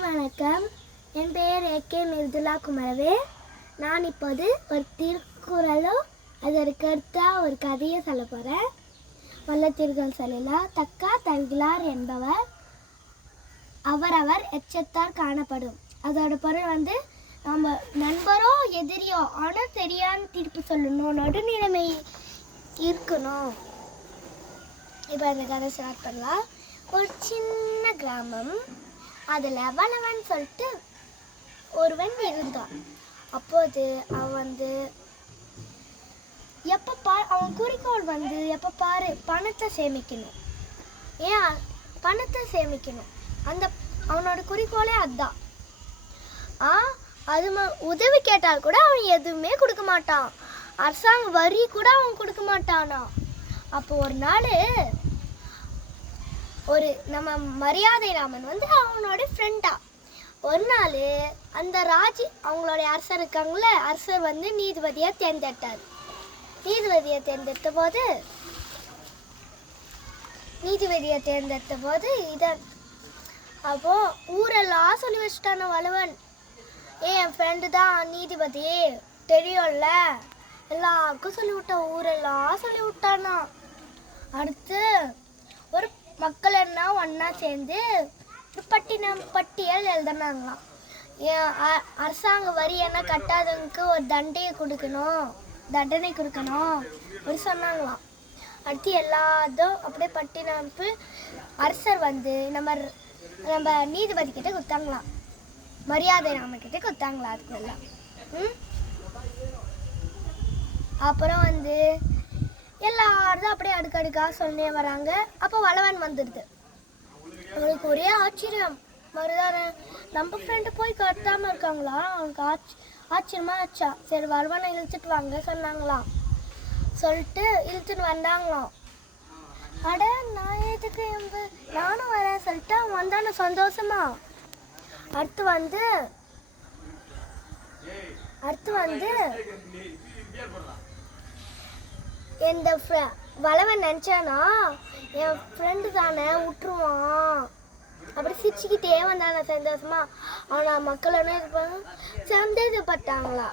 அனைவருக்கும் வணக்கம். என் பெயர் ஏகே மிர்துலா குமரவே. நான் இப்போது ஒரு திருக்குறளோ அதற்கு அடுத்த ஒரு கதையை சொல்ல போகிறேன். வல்லத்திர்கள் சொல்லலாம். தக்கா தருகிலார் என்பவர் அவரவர் எச்சத்தார் காணப்படும். அதோட பொருள் நம்ம நண்பரோ எதிரியோ ஆனால் சரியான தீர்ப்பு சொல்லணும், நடுநிலைமை இருக்கணும். இப்போ இந்த கதை ஸ்டார்ட் பண்ணலாம். ஒரு சின்ன கிராமம், அதில் வளவன் சொல்லிட்டு ஒருவன் இருந்தான். அப்போது அவன் அவன் குறிக்கோள் எப்போ பாரு பணத்தை சேமிக்கணும். ஏன் பணத்தை சேமிக்கணும், அவனோட குறிக்கோளே அதுதான். அது உதவி கேட்டால் கூட அவன் எதுவுமே கொடுக்க மாட்டான். அரசாங்க வரி கூட அவன் கொடுக்க மாட்டானா. அப்போ ஒரு நாள் நம்ம மரியாதை ராமன் அவனோட ஃப்ரெண்டா. ஒரு நாள் அந்த அவங்களுடைய அரசர் இருக்காங்கள, அரசர் நீதிபதியை தேர்ந்தெடுத்தார். நீதிபதியை தேர்ந்தெடுத்த போது அப்போ ஊரெல்லாம் சொல்லி வச்சுட்டான வளவன். என் ஃப்ரெண்டு தான் நீதிபதி தெரியும்ல, எல்லாருக்கும் சொல்லி விட்டான். ஊரெல்லாம் சொல்லி விட்டானா. அடுத்து ஒரு மக்கள் எல்லாம் ஒன்றா சேர்ந்து பட்டியல் எழுதினாங்களாம். அரசாங்க வரி என்ன கட்டாதவங்களுக்கு ஒரு தண்டனை கொடுக்கணும் அப்படி சொன்னாங்களாம். அடுத்து எல்லாத்தும் அப்படியே பட்டினப்பு அரசர் நம்ம நீதிபதி கிட்ட கொடுத்தாங்களாம், மரியாதை ராமன் கிட்ட கொடுத்தாங்களா. அதுக்குலாம் அப்புறம் எல்லாரும் அப்படியே அடுக்கடுக்காக சொன்னே வராங்க. அப்போ வளவன் வந்துடுது. அவனுக்கு ஒரே ஆச்சரியம். மறுதார நம்ம ஃப்ரெண்டு போய் கட்டாம இருக்காங்களா, அவனுக்கு ஆச்சரியமா ஆச்சா. சரி வளவனை இழுத்துட்டு வாங்க சொன்னாங்களாம். சொல்லிட்டு இழுத்துட்டு வந்தாங்களாம். அட நான் எதுக்கு நானும் வரேன் சொல்லிட்டு அவன் வந்தான சந்தோஷமா. அடுத்து இந்த வளவன் நினச்சானா, என் ஃப்ரெண்டு தானே விட்டுருவான் அப்படி சிரிச்சுக்கிட்டே வந்தானே சந்தோஷமா. ஆனால் மக்கள் என்ன இருப்பாங்க, சந்தேகப்பட்டாங்களா.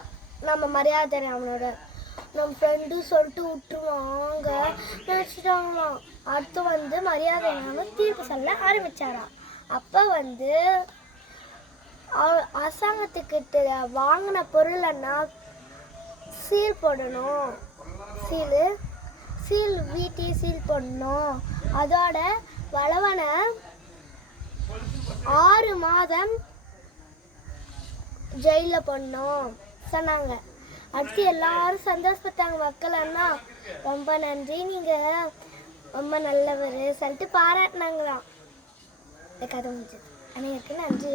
நம்ம மரியாதை அவனோட நம்ம ஃப்ரெண்டு சொல்லிட்டு விட்டுருவாங்க நினச்சிட்டாங்களாம். அடுத்து மரியாதை தீர்ப்பு சொல்ல ஆரம்பிச்சாராம். அப்போ அரசாங்கத்துக்கிட்ட வாங்கின பொருளைன்னா சீல் போடணும். வீட்டையே சீல் பண்ணணும். அதோட வளவனை 6 மாதம் ஜெயிலில் பண்ணணும் சொன்னாங்க. அடுத்து எல்லாரும் சந்தோஷப்பட்டாங்க. மக்கள் அண்ணா ரொம்ப நன்றி, நீங்கள் ரொம்ப நல்லவர் சொல்லிட்டு பாராட்டினாங்களாம். இந்த கதை முடிஞ்சது. அனைவருக்கும் நன்றி.